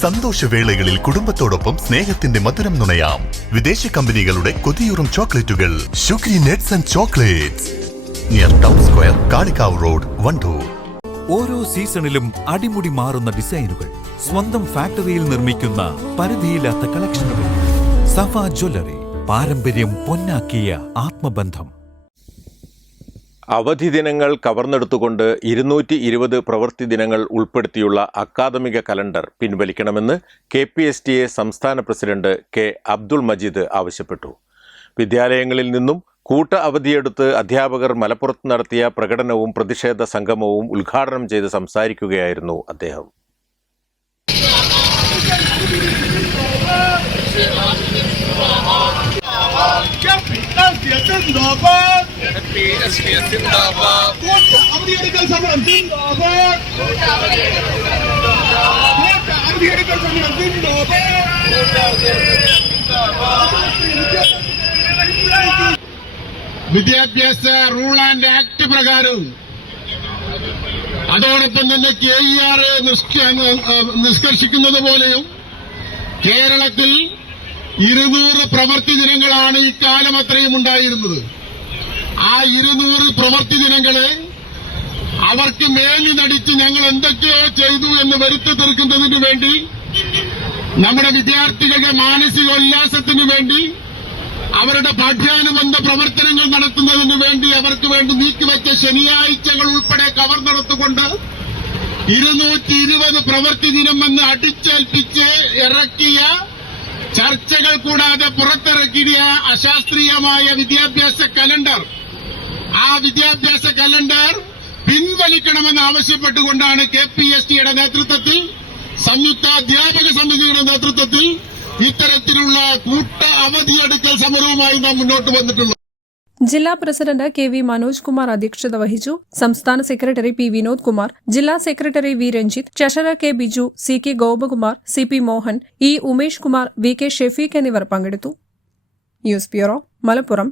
സന്തോഷവേളകളിൽ കുടുംബത്തോടൊപ്പം സ്നേഹത്തിന്റെ മധുരം നുണയാം. വിദേശ കമ്പനികളുടെ കൊതിയൂറും ചോക്ലേറ്റുകൾ. Shukri nuts and chocolates. Near town square Kalikavu road Wandoor. ഓരോ സീസണിലും അടിമുടി മാറുന്ന ഡിസൈനുകൾ. സ്വന്തം ഫാക്ടറിയിൽ നിർമ്മിക്കുന്ന പരിധിയില്ലാത്ത കളക്ഷനുകൾ. സഫ ജ്വല്ലറി പാരമ്പര്യം പൊന്നാക്കിയ ആത്മബന്ധം. അവധി ദിനങ്ങൾ കവർന്നെടുത്തുകൊണ്ട് ഇരുന്നൂറ്റി ഇരുപത് പ്രവൃത്തി ദിനങ്ങൾ ഉൾപ്പെടുത്തിയുള്ള അക്കാദമിക കലണ്ടർ പിൻവലിക്കണമെന്ന് K P S T A സംസ്ഥാന പ്രസിഡന്റ് കെ അബ്ദുൾ മജീദ് ആവശ്യപ്പെട്ടു. വിദ്യാലയങ്ങളിൽ നിന്നും കൂട്ട അവധിയെടുത്ത് അധ്യാപകർ മലപ്പുറത്ത് നടത്തിയ പ്രകടനവും പ്രതിഷേധ സംഗമവും ഉദ്ഘാടനം ചെയ്ത് സംസാരിക്കുകയായിരുന്നു അദ്ദേഹം. സമരം സമരം വിദ്യാഭ്യാസ റൂൾ ആൻഡ് ആക്ട് പ്രകാരം അതോടൊപ്പം തന്നെ കെ ഇ ആർ നിഷ്കർഷിക്കുന്നത് പോലെയും കേരളത്തിൽ ഇരുന്നൂറ് പ്രവൃത്തി ദിനങ്ങളാണ് ഇക്കാലം അത്രയും ഉണ്ടായിരുന്നത്. ആ ഇരുന്നൂറ് പ്രവൃത്തി ദിനങ്ങളെ അവർക്ക് മേലി നടിച്ച് ഞങ്ങൾ എന്തൊക്കെയോ ചെയ്തു എന്ന് വരുത്തി തീർക്കുന്നതിന് വേണ്ടി നമ്മുടെ വിദ്യാർത്ഥികളുടെ മാനസികോല്ലാസത്തിനു വേണ്ടി അവരുടെ പാഠ്യാനുബന്ധ പ്രവർത്തനങ്ങൾ നടത്തുന്നതിനു വേണ്ടി അവർക്ക് വേണ്ടി നീക്കിവെച്ച ശനിയാഴ്ചകൾ ഉൾപ്പെടെ കവർ നടത്തുകൊണ്ട് ഇരുന്നൂറ്റി ഇരുപത് പ്രവൃത്തി ദിനം എന്ന് അടിച്ചേൽപ്പിച്ച് ഇറക്കിയ ചർച്ചകൾ കൂടാതെ പുറത്തിറക്കിയ അശാസ്ത്രീയമായ വിദ്യാഭ്യാസ കലണ്ടർ. ആ വിദ്യാഭ്യാസ കലണ്ടർ പിൻവലിക്കണമെന്ന് ആവശ്യപ്പെട്ടുകൊണ്ടാണ് കെ പി എസ് ടിയുടെ നേതൃത്വത്തിൽ സംയുക്ത അധ്യാപക സമിതിയുടെ നേതൃത്വത്തിൽ ഇത്തരത്തിലുള്ള കൂട്ട അവധിയെടുക്കൽ സമരവുമായി നാം മുന്നോട്ട് വന്നിട്ടുള്ളത്. ജില്ലാ president K V Manoj Kumar അധ്യക്ഷത വഹിച്ചു. സംസ്ഥാന സെക്രട്ടറി പി വിനോദ് കുമാർ ജില്ലാ secretary V Ranjith treasurer K Biju C K Gopakumar C P Mohan E Umesh Kumar V K Shefeek എന്നിവർ പങ്കെടുത്തു. News bureau Malappuram.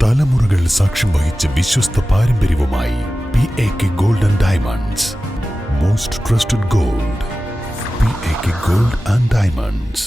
തലമുറകൾ സാക്ഷ്യം വഹിച്ച വിശ്വസ്ത പാരമ്പര്യവുമായി P A K golden diamonds most trusted gold P A K gold and diamonds